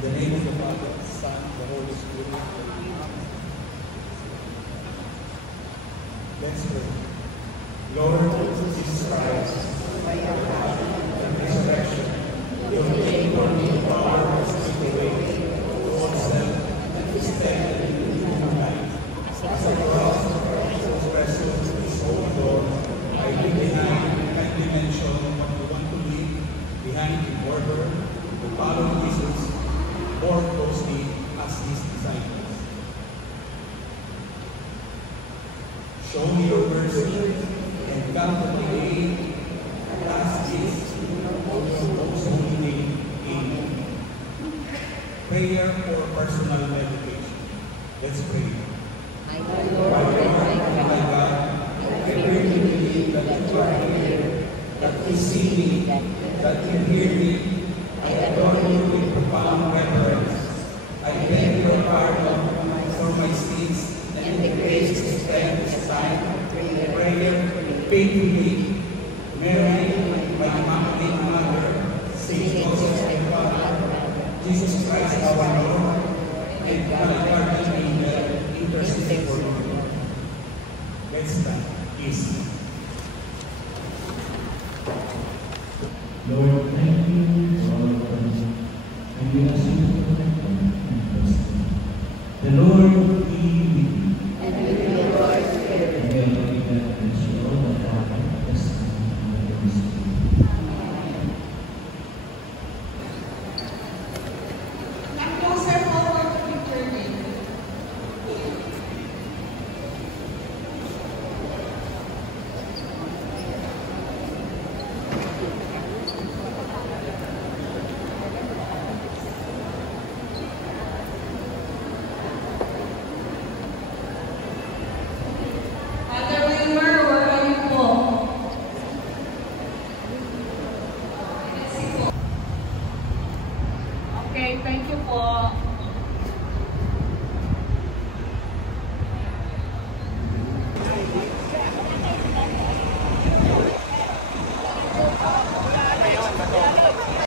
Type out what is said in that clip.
In the name of the Father, Son, the Holy Spirit. Let's pray. Lord Jesus Christ, by your death and resurrection, you gave for me power to speak away towards self and to stand in human life. As a cross of presence is holy Lord, I leave behind that dimension what we want to leave behind in order to follow Jesus more closely as his disciples. Show me your mercy and come to my aid. Ask this in your most holy name. Amen. Prayer for personal meditation. Let's pray. My Lord and my God, I pray to believe that you are here, that you see me, that you hear me. I adore you with profound reverence. I beg your pardon for my sins and the grace to spend this time of prayer faithfully. Mary, my Immaculate Mother, Saint Joseph my Father, Jesus Christ our Lord, and my guardian angel, intercede for me. Let's stand. Please. Lord, thank you for all of us, and we ask you to protect them and bless them. The Lord be with you. And with your Lord Spirit. And may Almighty God bless you all, the Father, the Son, and the Holy Spirit. Amen. Come closer forward to the journey. Father Wilmer, where are you po? Okay, thank you po.